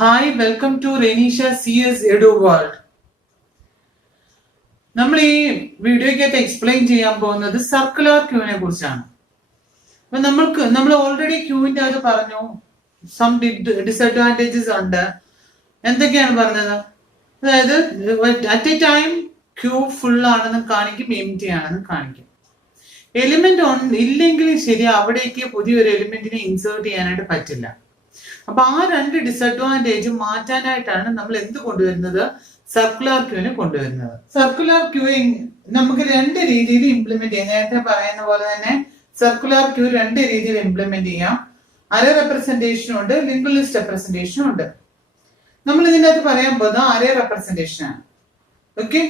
Hi welcome to Reneesha CS edu world. നമ്മൾ ഈ വീഡിയോയ്ക്കകത്ത് explain ചെയ്യാൻ പോകുന്നത് സർക്കുലർ ക്യൂവിനെ കുറിച്ചാണ്. അപ്പൊ നമ്മൾ ഓൾറെഡി ക്യൂവിന്റെ അത് പറഞ്ഞു, സം ഡിസഡ്വാൻറ്റേജസ് ഉണ്ട്. എന്തൊക്കെയാണ് പറഞ്ഞത്? അതായത് at A time Q full ആണെന്ന് കാണിക്കും, എംപ്റ്റി ആണെന്ന് കാണിക്കും. എലിമെന്റ് ഇല്ലെങ്കിൽ ശരി, അവിടേക്ക് പുതിയൊരു എലിമെന്റിനെ ഇൻസേർട്ട് ചെയ്യാനായിട്ട് പറ്റില്ല. അപ്പൊ ആ രണ്ട് ഡിസഡ്വാൻറ്റേജ് മാറ്റാനായിട്ടാണ് നമ്മൾ എന്ത് കൊണ്ടുവരുന്നത്? സർക്കുലർ ക്യൂവിനെ കൊണ്ടുവരുന്നത്. സർക്കുലർ ക്യൂയിങ് നമുക്ക് രണ്ട് രീതിയിൽ ഇംപ്ലിമെന്റ് ചെയ്യാം. നേരത്തെ പറയുന്ന പോലെ തന്നെ സർക്കുലർ ക്യൂ രണ്ട് രീതിയിൽ ഇംപ്ലിമെന്റ് ചെയ്യാം. അറേ റെപ്രസെന്റേഷനും ഉണ്ട്, ലിങ്ക് ലിസ്റ്റ് റെപ്രസെന്റേഷനും ഉണ്ട്. നമ്മൾ ഇതിന്റെ അകത്ത് പറയാൻ പോകുന്നത് അറേ റെപ്രസെന്റേഷൻ ആണ്. Okay,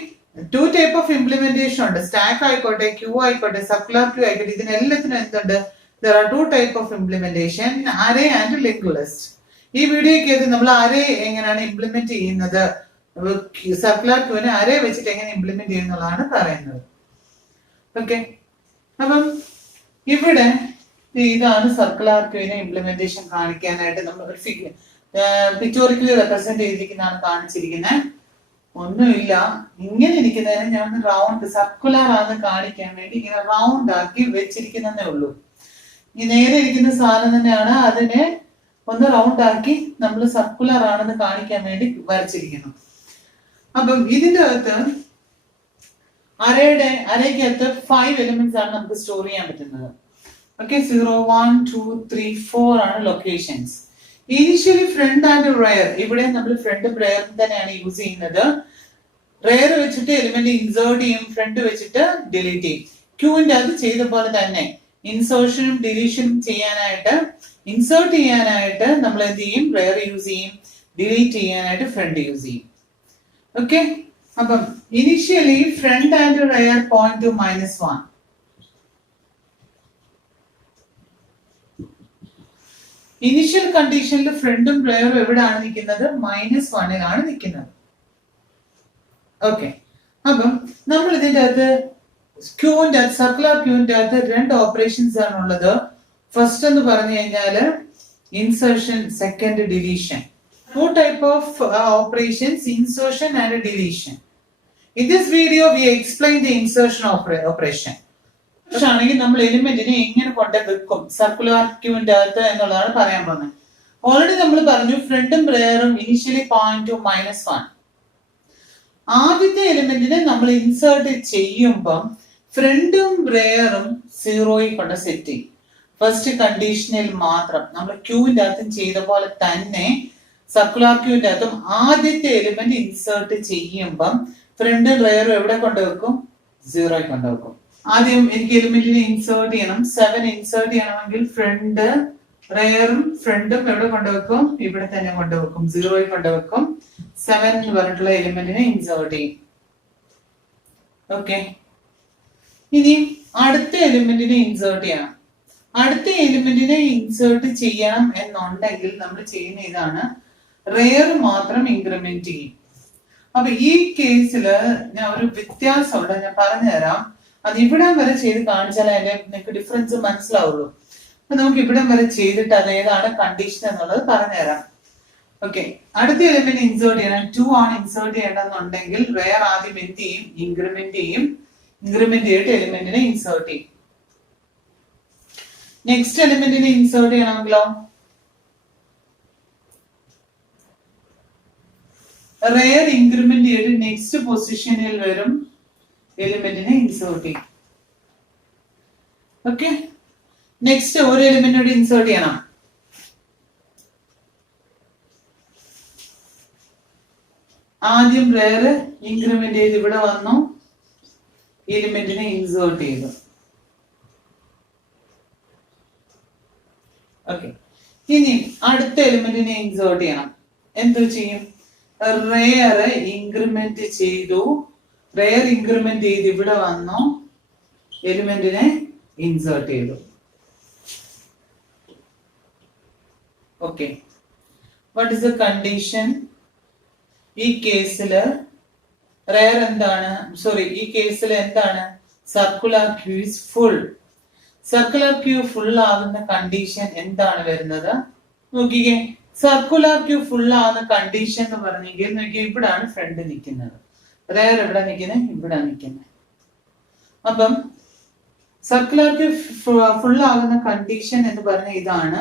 two type of implementation ഉണ്ട്. സ്റ്റാക്ക് ആയിക്കോട്ടെ, ക്യൂ ആയിക്കോട്ടെ, സർക്കുലർ ക്യൂ ആയിക്കോട്ടെ, ഇതിനെല്ലാത്തിനും എന്തുണ്ട്? There are two type of implementation, array and linked list. ഈ വീഡിയോയ്ക്ക് നമ്മൾ അറേ എങ്ങനെയാണ് ഇംപ്ലിമെന്റ് ചെയ്യുന്നത്, സർക്കുലർ ക്യൂവിനെ അറേ വെച്ചിട്ട് എങ്ങനെ ഇംപ്ലിമെന്റ് ചെയ്യുന്നതാണ് പറയുന്നത്. ഓക്കെ, അപ്പം ഇവിടെ ഇതാണ് സർക്കുലർ ക്യൂവിനെ ഇംപ്ലിമെന്റേഷൻ കാണിക്കാനായിട്ട് നമ്മൾ പിക്ചോറിക്കലി റെപ്രസെന്റ് ചെയ്തിരിക്കുന്നതാണ് കാണിച്ചിരിക്കുന്നത്. ഒന്നുമില്ല, ഇങ്ങനെ ഇരിക്കുന്നതിന് ഞാൻ റൗണ്ട് സർക്കുലർ ആണെന്ന് കാണിക്കാൻ വേണ്ടി ഇങ്ങനെ റൗണ്ട് ആക്കി വെച്ചിരിക്കുന്നതേ ഉള്ളൂ. ഈ നേരെ ഇരിക്കുന്ന സാധനം തന്നെയാണ്, അതിനെ ഒന്ന് റൗണ്ട് ആക്കി നമ്മൾ സർക്കുലർ ആണെന്ന് കാണിക്കാൻ വേണ്ടി വരച്ചിരിക്കുന്നു. അപ്പം ഇതിന്റെ അകത്ത് അരയ്ക്കകത്ത് 5 എലിമെന്റ്സ് ആണ് നമുക്ക് സ്റ്റോർ ചെയ്യാൻ പറ്റുന്നത്. ഓക്കെ, 0 1 2 3 4 ആണ് locations. Initially front and rear, ഇവിടെ നമ്മൾ ഫ്രണ്ട് റെയർ തന്നെയാണ് യൂസ് ചെയ്യുന്നത്. റെയർ വെച്ചിട്ട് എലിമെന്റ് ഇൻസേർട്ട് ചെയ്യും, ഫ്രണ്ട് വെച്ചിട്ട് ഡിലീറ്റ് ചെയ്യും. ക്യൂവിന്റെ അത് ചെയ്ത പോലെ തന്നെ ഇൻസേർഷനും ഡിലീഷനും ചെയ്യാനായിട്ട്, ഇൻസേർട്ട് ചെയ്യാനായിട്ട് നമ്മൾ എന്ത് ചെയ്യും? റെയർ യൂസ് ചെയ്യും, ഡിലീറ്റ് ചെയ്യാനായിട്ട് ഫ്രണ്ട് യൂസ് ചെയ്യും. ഓക്കെ, അപ്പം initially front and rear point to -1. Initial കണ്ടീഷനിൽ ഫ്രണ്ടും റെയറും എവിടെയാണ് നിൽക്കുന്നത്? -1ലാണ് നിൽക്കുന്നത്. ഓക്കെ, അപ്പം നമ്മൾ ഇതിന്റെ അകത്ത് ക്യൂവിന്റെ സർക്കുലർ ക്യൂവിന്റെ അകത്ത് രണ്ട് ഓപ്പറേഷൻസ് ആണ് ഉള്ളത്. ഫസ്റ്റ് എന്ന് പറഞ്ഞു കഴിഞ്ഞാല് insertion, second deletion. Two type of operations, insertion and deletion. In this video we explain the insertion operation. ആണെങ്കിൽ നമ്മൾ എലിമെന്റിനെ എങ്ങനെ കൊണ്ട് വെക്കും സർക്കുലർ ക്യൂവിന്റെ അകത്ത് എന്നുള്ളതാണ് പറയാൻ പോകുന്നത്. ഓൾറെഡി നമ്മൾ പറഞ്ഞു ഫ്രണ്ടും റെയറും ഇനിഷ്യലി പോയിന്റ് ടു -1. ആദ്യത്തെ എലിമെന്റിനെ നമ്മൾ ഇൻസേർട്ട് ചെയ്യുമ്പം ഫ്രണ്ടും റെയറും 0 കൊണ്ട് സെറ്റ് ചെയ്യും. ഫസ്റ്റ് കണ്ടീഷനിൽ മാത്രം നമ്മൾ ക്യൂവിന്റെ അകത്തും ചെയ്ത പോലെ തന്നെ സർക്കുലർ ക്യൂവിന്റെ അകത്തും ആദ്യത്തെ എലിമെന്റ് ഇൻസേർട്ട് ചെയ്യുമ്പം ഫ്രണ്ടും റെയറും എവിടെ കൊണ്ടുവെക്കും? 0 കൊണ്ടുവെക്കും. ആദ്യം എനിക്ക് എലിമെന്റിനെ ഇൻസേർട്ട് ചെയ്യണം. 7 ഇൻസേർട്ട് ചെയ്യണമെങ്കിൽ ഫ്രണ്ട് റെയറും ഫ്രണ്ടും എവിടെ കൊണ്ടുവെക്കും? ഇവിടെ തന്നെ കൊണ്ടുവെക്കും, 0 കൊണ്ടുവെക്കും. 7 എന്ന് പറഞ്ഞിട്ടുള്ള എലിമെന്റിനെ ഇൻസേർട്ട് ചെയ്യും. ഓക്കെ, ഇനി അടുത്ത എലിമെന്റിനെ ഇൻസേർട്ട് ചെയ്യണം. അടുത്ത എലിമെന്റിനെ ഇൻസേർട്ട് ചെയ്യണം എന്നുണ്ടെങ്കിൽ നമ്മൾ ചെയ്യുന്ന ഇതാണ്, റെയർ മാത്രം ഇൻക്രിമെന്റ് ചെയ്യും. അപ്പൊ ഈ കേസില് ഞാൻ ഒരു വ്യത്യാസമുണ്ട്, ഞാൻ പറഞ്ഞു തരാം. അത് ഇവിടം വരെ ചെയ്ത് കാണിച്ചാലേ അതിന്റെ നിങ്ങൾക്ക് ഡിഫറൻസ് മനസ്സിലാവുള്ളൂ. അപ്പൊ നമുക്ക് ഇവിടം വരെ ചെയ്തിട്ട് അത് ഏതാണ് കണ്ടീഷൻ എന്നുള്ളത് പറഞ്ഞുതരാം. ഓക്കെ, അടുത്ത എലിമെന്റ് ഇൻസേർട്ട് ചെയ്യണം. 2 ആണ് ഇൻസേർട്ട് ചെയ്യണമെന്നുണ്ടെങ്കിൽ റെയർ ആദ്യം എന്ത് ചെയ്യും? ഇൻക്രിമെന്റ് ചെയ്യും. ഇൻക്രിമെന്റ് ചെയ്തിട്ട് എലിമെന്റിനെ ഇൻസേർട്ട് ചെയ്യും. നെക്സ്റ്റ് എലിമെന്റിനെ ഇൻസേർട്ട് ചെയ്യണമെങ്കിലോ റെയർ ഇൻക്രിമെന്റ് ചെയ്തിട്ട് നെക്സ്റ്റ് പൊസിഷനിൽ വരും, എലിമെന്റിനെ ഇൻസേർട്ട് ചെയ്യും. ഓക്കെ, നെക്സ്റ്റ് ഒരു എലിമെന്റോട് ഇൻസേർട്ട് ചെയ്യണം. ആദ്യം റെയർ ഇൻക്രിമെന്റ് ചെയ്ത് ഇവിടെ വന്നു, എലിമെന്റിനെ ഇൻസേർട്ട് ചെയ്തു. ഓക്കെ, ഇനി അടുത്ത എലിമെന്റിനെ ഇൻസേർട്ട് ചെയ്യണം. എന്ത് ചെയ്യും? റെയർ ഇൻക്രിമെന്റ് ചെയ്തു, റെയർ ഇൻക്രിമെന്റ് ചെയ്ത് ഇവിടെ വന്നു, എലിമെന്റിനെ ഇൻസേർട്ട് ചെയ്തു. Okay, what is the condition? ഈ കേസില് റെയർ എന്താണ്? ഈ കേസിൽ എന്താണ്? Circular queue is full. Circular queue full ആകുന്ന കണ്ടീഷൻ എന്താണ് വരുന്നത്? നോക്കിക്കേ, സർക്കുലർ ക്യൂ ഫുൾ ആവുന്ന കണ്ടീഷൻ എന്ന് പറഞ്ഞെങ്കിൽ നോക്കി ഇവിടാണ് ഫ്രണ്ട് നിൽക്കുന്നത്. റെയർ എവിടെ നിൽക്കുന്നത്? ഇവിടെ നിൽക്കുന്നത്. അപ്പം സർക്കുലർ ക്യൂ ഫുൾ ആകുന്ന കണ്ടീഷൻ എന്ന് പറഞ്ഞ ഇതാണ്.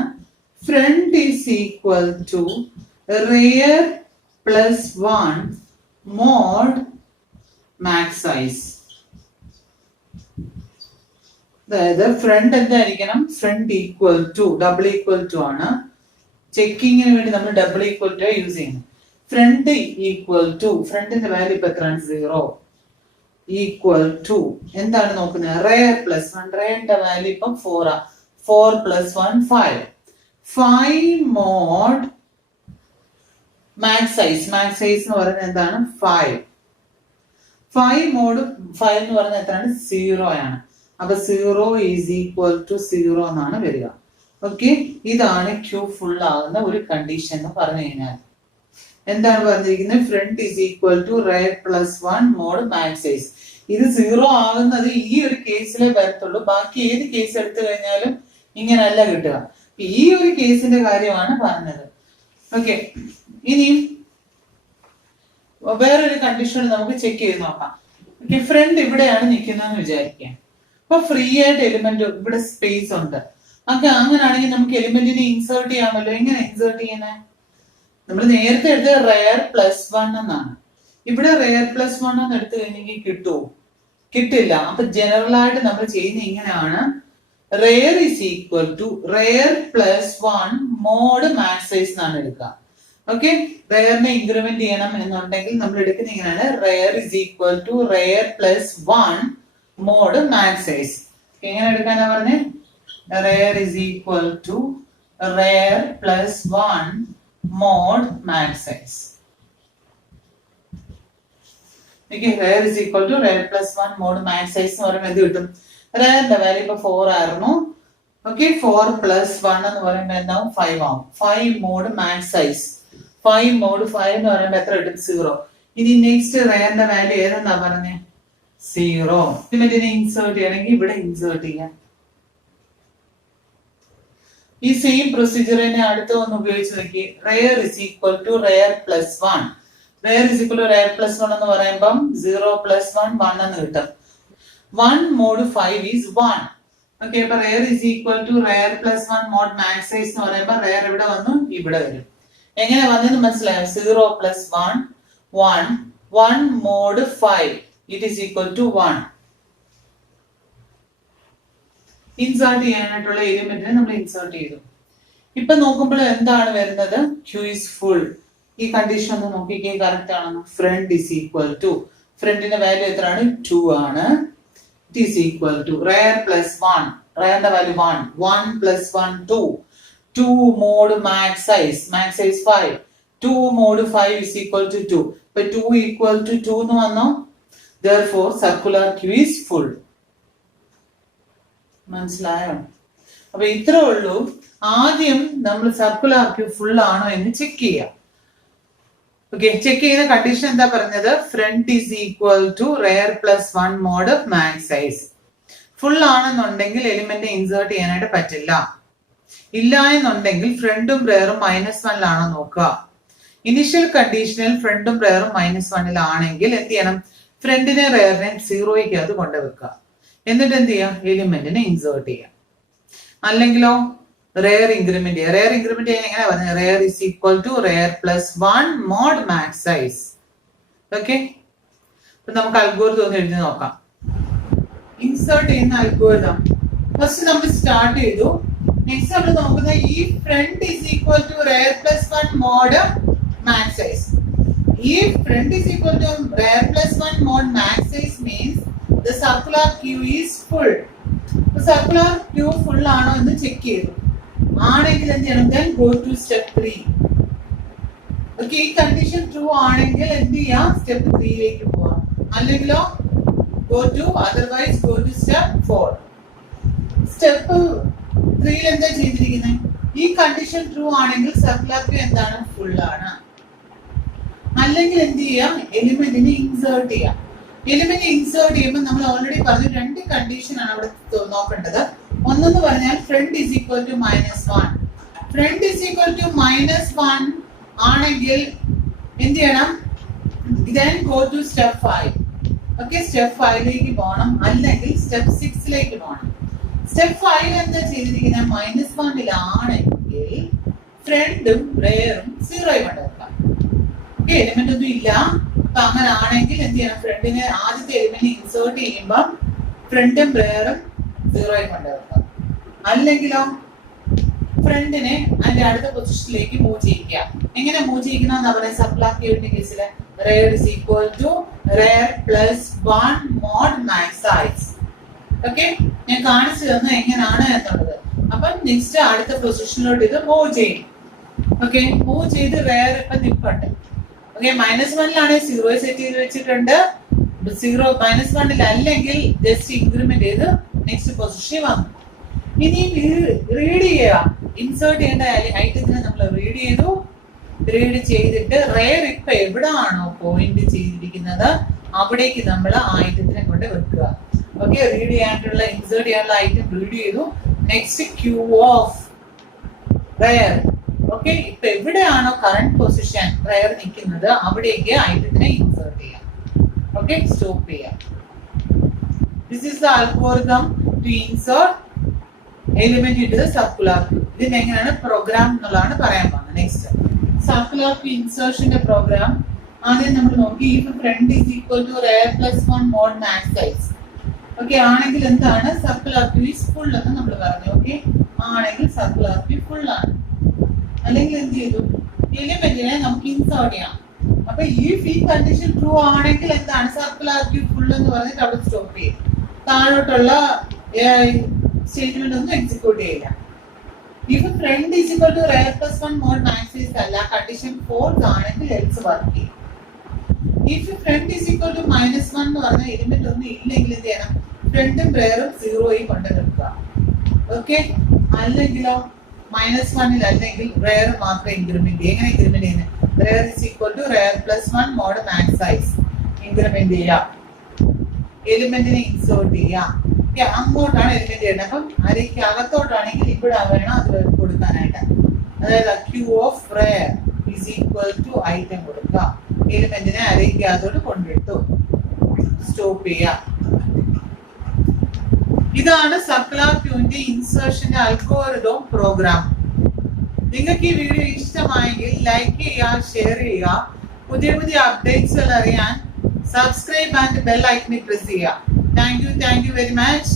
Front is equal to rear plus 1 mod max size. അതായത് ഫ്രണ്ട് എന്തായിരിക്കണം? Front equal to double equal to ആണ്. ചെക്കിങ്ങിന് വേണ്ടി നമ്മൾ ഡബിൾ ഈക്വൽ ടു യൂസ് ചെയ്യുന്നത്. ഫ്രണ്ട് ഈക്വൽ ടു, ഫ്രണ്ടിന്റെ വാല്യൂ ഇപ്പൊ എത്രയാണ്? 0 ഈക്വൽ ടു എന്താണ് നോക്കുന്നത്? Rare plus 1. റെയറിന്റെ വാല്യൂ ഇപ്പം 4 ആ. 4 plus 1 5. 5 mod max size. Max size എന്ന് പറയുന്നത് എന്താണ്? 5. 5 മോഡ് 5 എന്ന് പറയുന്നത് എത്രയാണ്? 0 ആണ്. അപ്പൊ 0 ഈസ് ഈക്വൽ ടു 0 എന്നാണ് വരിക. ഓക്കെ, ഇതാണ് ക്യൂ ഫുൾ ആകുന്ന ഒരു കണ്ടീഷൻ എന്ന് പറഞ്ഞു കഴിഞ്ഞാൽ. എന്താണ് പറഞ്ഞിരിക്കുന്നത്? Front is equal to rear plus 1 mod max size. ഇത് 0 ആകുന്നത് ഈ ഒരു കേസിലേ വരത്തുള്ളൂ. ബാക്കി ഏത് കേസ് എടുത്തു കഴിഞ്ഞാലും ഇങ്ങനല്ല കിട്ടുക. ഈ ഒരു കേസിന്റെ കാര്യമാണ് പറഞ്ഞത്. ഓക്കെ, ഇനിയും വേറൊരു കണ്ടീഷൻ നമുക്ക് ചെക്ക് ചെയ്ത് നോക്കാം. ഓക്കെ, ഫ്രണ്ട് ഇവിടെയാണ് നിൽക്കുന്നതെന്ന് വിചാരിക്കാം. അപ്പൊ ഫ്രീ ആയിട്ട് എലിമെന്റ് ഇവിടെ സ്പേസ് ഉണ്ട്. അങ്ങനെയാണെങ്കിൽ നമുക്ക് എലിമെന്റിനെ ഇൻസേർട്ട് ചെയ്യാമല്ലോ. എങ്ങനെ ഇൻസേർട്ട് ചെയ്യുന്നത്? നമ്മൾ നേരത്തെ എടുത്ത റെയർ പ്ലസ് 1 എന്നാണ്. ഇവിടെ റെയർ പ്ലസ് 1 എന്ന് എടുത്തു കഴിഞ്ഞെങ്കിൽ കിട്ടുമോ? കിട്ടില്ല. അപ്പൊ ജനറൽ ആയിട്ട് നമ്മൾ ചെയ്യുന്ന ഇങ്ങനെയാണ്. Rear is equal to rear plus 1 mod max size എന്നാണ് എടുക്കുക. ഓക്കെ, റെയറിനെ ഇൻക്രിമെന്റ് ചെയ്യണം എന്നുണ്ടെങ്കിൽ നമ്മൾ എടുക്കുന്ന ഇങ്ങനെയാണ്. Rear is equal to rear plus 1 mod max size. എങ്ങനെ എടുക്കാനാ പറഞ്ഞേ? Rear is equal to rear plus 1 mod max size. Rear is equal to rear plus 1 mod max size എന്ന് പറയുമ്പോൾ എന്ത് കിട്ടും? റെയറിന്റെ വാല്യൂ ഇപ്പൊ 4 ആയിരുന്നു. ഓക്കെ, 4 പ്ലസ് 1 എന്ന് പറയുമ്പോൾ എന്താവും? 5 ആവും. 5 മോഡ് മാക്സ് സൈസ്. 5 മോഡ് 5 എന്ന് പറയുമ്പോൾ എത്ര കിട്ടും? 0. ഇനി നെക്സ്റ്റ് റെയറിന്റെ വാല്യൂ ഏതെന്നാ പറഞ്ഞേ? 0. എലിമെന്റിനെ ഇൻസേർട്ട് ചെയ്യണമെങ്കിൽ ഇവിടെ ഇൻസേർട്ട് ചെയ്യാം. ഈ സെയിം പ്രൊസീജിയറിനെ അടുത്ത ഒന്ന് ഉപയോഗിച്ച് നോക്കി. Rear is equal to rear plus 1. Rear is equal to rear plus 1 എന്ന് പറയുമ്പം 0 പ്ലസ് 1 1 എന്ന് കിട്ടും. 1 മോഡ് 5 ഈസ് 1. ഓക്കെ, അപ്പൊ rear is equal to rear plus 1 mod max size എന്ന് പറയുമ്പോൾ റെയർ ഇവിടെ വന്നു, ഇവിടെ വരും. എങ്ങനെ വന്നെന്ന് മനസ്സിലായോ? 0 plus 1 1. 1 mod 5 it is equal to 1. Insert ചെയ്യാനായിട്ടുള്ള എലിമെന്റിനെ നമ്മൾ ഇൻസേർട്ട് ചെയ്തു. ഇപ്പൊ നോക്കുമ്പോൾ എന്താണ് വരുന്നത്? Q is full. ഈ കണ്ടീഷൻ ഒന്ന് നോക്കിക്കേ, കറക്റ്റ് ആണെന്ന്. ഫ്രണ്ട് ഇസ് ഈക്വൽ ടു, ഫ്രണ്ടിന്റെ വാല്യൂ എത്രയാണ്? 2 ആണ്. It is equal to rear plus 1. റെയറിന്റെ value 1. 1 plus 1 2. 2 mod max size. Max size 5. 2 mod 5 is equal to 2. ഇപ്പൊ 2 ഈക്വൽ ടു 2 എന്ന് വന്നോ? Therefore circular queue is full. മനസ്സിലായോ? അപ്പൊ ഇത്രേ ഉള്ളൂ. ആദ്യം നമ്മൾ സർക്കുലർ ക്യൂ ഫുൾ ആണോ എന്ന് ചെക്ക് ചെയ്യാം. ഓക്കെ, ചെക്ക് ചെയ്യുന്ന കണ്ടീഷൻ എന്താ പറഞ്ഞത്? Front is equal to rear plus 1 mod max size. Full ആണെന്നുണ്ടെങ്കിൽ എലിമെന്റ് ഇൻസേർട്ട് ചെയ്യാനായിട്ട് പറ്റില്ല. ഇല്ല എന്നുണ്ടെങ്കിൽ ഫ്രണ്ടും റെയറും -1 നോക്കുക. ഇനിഷ്യൽ കണ്ടീഷനിൽ ഫ്രണ്ടും റെയറും -1 ആണെങ്കിൽ എന്ത് ചെയ്യണം? ഫ്രണ്ടിനെ റെയറിനെ 0യ്ക്ക് അത് കൊണ്ടുവെക്കുക. എന്നിട്ട് എന്ത് ചെയ്യാം? എലിമെന്റിനെ ഇൻസേർട്ട് ചെയ്യാം. അല്ലെങ്കിലോ റെയർ ഇൻക്രിമെന്റ് ചെയ്യുക. റെയർ ഇൻക്രിമെന്റ് ചെയ്യാൻ എങ്ങനെ പറഞ്ഞത്? Rear is equal to rear plus 1 mod max size. Okay, അപ്പൊ നമുക്ക് അൽഗോരിതം ഒന്ന് എഴുതി നോക്കാം. ഇൻസേർട്ട് ചെയ്യുന്ന അൽഗോരിതം ഫസ്റ്റ് നമ്മൾ സ്റ്റാർട്ട് ചെയ്തു. നെക്സ്റ്റ് നമ്മൾ നോക്കുന്നത് ഈ front is equal to rear plus 1 mod max size. If friend is equal to rare plus 1 mod max size means the circular queue is full. So circular queue full ആണോ എന്ന് check ചെയ്തു. ആണെങ്കിൽ എന്ത് ചെയ്യണം? Then go to step 3. Okay, ഈ condition true ആണെങ്കിൽ എന്ത് ചെയ്യാം? step 3 ലേക്ക് പോവാം. അല്ലെങ്കിലോ go to step 4. step 3 ൽ എന്താ ചെയ്തിരിക്കുന്നത്? ഈ കണ്ടീഷൻ true ആണെങ്കിൽ circular queue എന്താണ്? full ആണ്. അല്ലെങ്കിൽ എന്ത് ചെയ്യാം? എലിമെന്റിനെ ഇൻസേർട്ട് ചെയ്യാം. എലിമെന്റ് ഇൻസേർട്ട് ചെയ്യുമ്പോൾ നമ്മൾ ഓൾറെഡി പറഞ്ഞു 2 കണ്ടീഷൻ ആണ് അവിടെ നോക്കേണ്ടത്. ഒന്നെന്ന് പറഞ്ഞാൽ front is equal to -1. Front is equal to -1 ആണെങ്കിൽ എന്ത് ചെയ്യണം? then go to step 5. Okay, step 5ലേക്ക് പോകണം, അല്ലെങ്കിൽ സ്റ്റെപ്പ് 6ലേക്ക് പോകണം. സ്റ്റെപ്പ് 5 എന്താ ചെയ്തിരിക്കുന്നത്? -1 ഫ്രണ്ടും റെയറും 0 കൊണ്ടുവെക്കാം. ഓക്കെ, എലിമെന്റ് ഒന്നും ഇല്ല. അപ്പൊ അങ്ങനെ ആണെങ്കിൽ എന്ത് ചെയ്യണം? ഫ്രണ്ടിനെ ആദ്യത്തെ എലിമെന്റ് ഇൻസേർട്ട് ചെയ്യുമ്പോൾ ഫ്രണ്ടും റെയറും 0 കൊണ്ടുവെക്കാം. അല്ലെങ്കിലോ ഫ്രണ്ടിനെ അതിന്റെ അടുത്ത പൊസിഷനിലേക്ക് മൂവ് ചെയ്യിക്കുക. എങ്ങനെ മൂവ് ചെയ്യിക്കണമെന്ന് പറയുന്നത്? സബ്ട്രാക്ടിവിറ്റി കേസിൽ rear is equal to rear plus 1 mod max size. Okay, ഞാൻ കാണിച്ചു തന്നു എങ്ങനെയാണ് എന്നുള്ളത്. അപ്പം നെക്സ്റ്റ് അടുത്ത പൊസിഷനിലോട്ട് ഇത് മൂവ് ചെയ്യും. ഓക്കെ, മൂവ് ചെയ്ത് റെയർ ഇപ്പൊ നിൽപ്പുണ്ട്. ഓക്കെ, -1 0 സെറ്റ് ചെയ്ത് വെച്ചിട്ടുണ്ട്. 0 -1 അല്ലെങ്കിൽ ജസ്റ്റ് ഇൻക്രിമെന്റ് ചെയ്ത് നെക്സ്റ്റ് പൊസിഷൻ വന്നു. ഇനി റീഡ് ചെയ്യുക. ഇൻസേർട്ട് ചെയ്യേണ്ട ഐറ്റത്തിനെ നമ്മൾ റീഡ് ചെയ്തു. റീഡ് ചെയ്തിട്ട് റെയർ ഇപ്പൊ എവിടാണോ പോയിന്റ് ചെയ്തിരിക്കുന്നത് അവിടേക്ക് നമ്മൾ ആ ഐറ്റത്തിനെ കൊണ്ട് വെക്കുക. ഓക്കെ, റീഡ് ചെയ്യാനുള്ള ഇൻസേർട്ട് ചെയ്യാനുള്ള ഐറ്റം റീഡ് ചെയ്തു. Next queue of rear. Okay, ഇപ്പൊ എവിടെയാണോ കറന്റ് പൊസിഷൻ റെയർ നിൽക്കുന്നത് അവിടേക്ക് ഐറ്റത്തിനെ ഇൻസേർട്ട് ചെയ്യാം. ഓക്കെ, സ്റ്റോപ്പ് ചെയ്യാം. This is the algorithm to insert element in the circular queue. ഇതിന് എങ്ങനെയാണ് പ്രോഗ്രാം എന്നുള്ളതാണ് പറയാൻ പോകുന്നത്. നെക്സ്റ്റ് സർക്കുലർ ക്യൂ ഇൻസേർഷന്റെ പ്രോഗ്രാം ആദ്യം നമ്മൾ നോക്കി. If front is equal to rear plus 1 mod max size. Okay, ആണെങ്കിൽ എന്താണ്? സർക്കുലർ ക്യൂ ഈസ് ഫുൾ എന്ന് നമ്മൾ പറഞ്ഞു. ഓക്കെ, ആണെങ്കിൽ സർക്കുലർ ക്യൂ ഫുൾ ആണ്. അല്ലെങ്കിൽ എന്ത് ചെയ്തു? എലിമെന്റിനെ നമുക്ക് ഇൻസേർട്ട് ചെയ്യാം. അപ്പൊ ഈ കണ്ടീഷൻ ട്രൂ ആണെങ്കിൽ എന്താണ്? സർക്കുലർ ക്യൂ ഫുൾ എന്ന് പറഞ്ഞിട്ട് അവിടെ സ്റ്റോപ്പ് ചെയ്യും. താഴോട്ടുള്ള സ്റ്റേറ്റ്മെന്റ് ഒന്നും എക്സിക്യൂട്ട് ചെയ്യില്ല. If front is equal to rear plus 1 mod max size അല്ല, കണ്ടീഷൻ ഫോൾസ് ആണെങ്കിൽ എൽസ് വർക്ക് ചെയ്യും. If front is equal to -1 എന്ന് പറഞ്ഞ എലിമെന്റ് ഒന്നും ഇല്ലെങ്കിൽ എന്ത് ചെയ്യണം? ഫ്രണ്ടും റെയറും 0 കൊണ്ട് നിൽക്കുക. ഓക്കെ, അല്ലെങ്കിലോ -1 അല്ലെങ്കിൽ റെയർ മാത്രം ഇൻക്രിമെന്റ് ചെയ്യും. എങ്ങനെ ഇൻക്രിമെന്റ് ചെയ്യുന്നത്? Rear is equal to rear plus 1 mod max size increment ചെയ്യാം. എലിമെന്റിനെ ഇൻസേർട്ട് ചെയ്യാം. അങ്ങോട്ടാണ് എലിമെന്റ് ചെയ്യുന്നത്. അപ്പം അരയ്ക്ക് അകത്തോട്ടാണെങ്കിൽ ഇവിടെ വേണം അത് കൊടുക്കാനായിട്ട്. അതായത് queue of rear is equal to item കൊടുക്കുക. എലിമെന്റിനെ അരയ്ക്ക് അകത്തോട്ട് കൊണ്ടിട്ടു. സ്റ്റോപ്പ് ചെയ്യാം. ഇതാണ് സർക്കുലർ ക്യൂവിന്റെ ഇൻസേർഷന്റെ അൽഗോരിതം പ്രോഗ്രാം. നിങ്ങൾക്ക് ഈ വീഡിയോ ഇഷ്ടമായെങ്കിൽ ലൈക്ക് ചെയ്യുക, ഷെയർ ചെയ്യുക. പുതിയ പുതിയ അപ്ഡേറ്റ്സ് അറിയാൻ സബ്സ്ക്രൈബ് ആൻഡ് ബെൽ ഐക്കണിൽ പ്രസ് ചെയ്യുക. Thank you very much.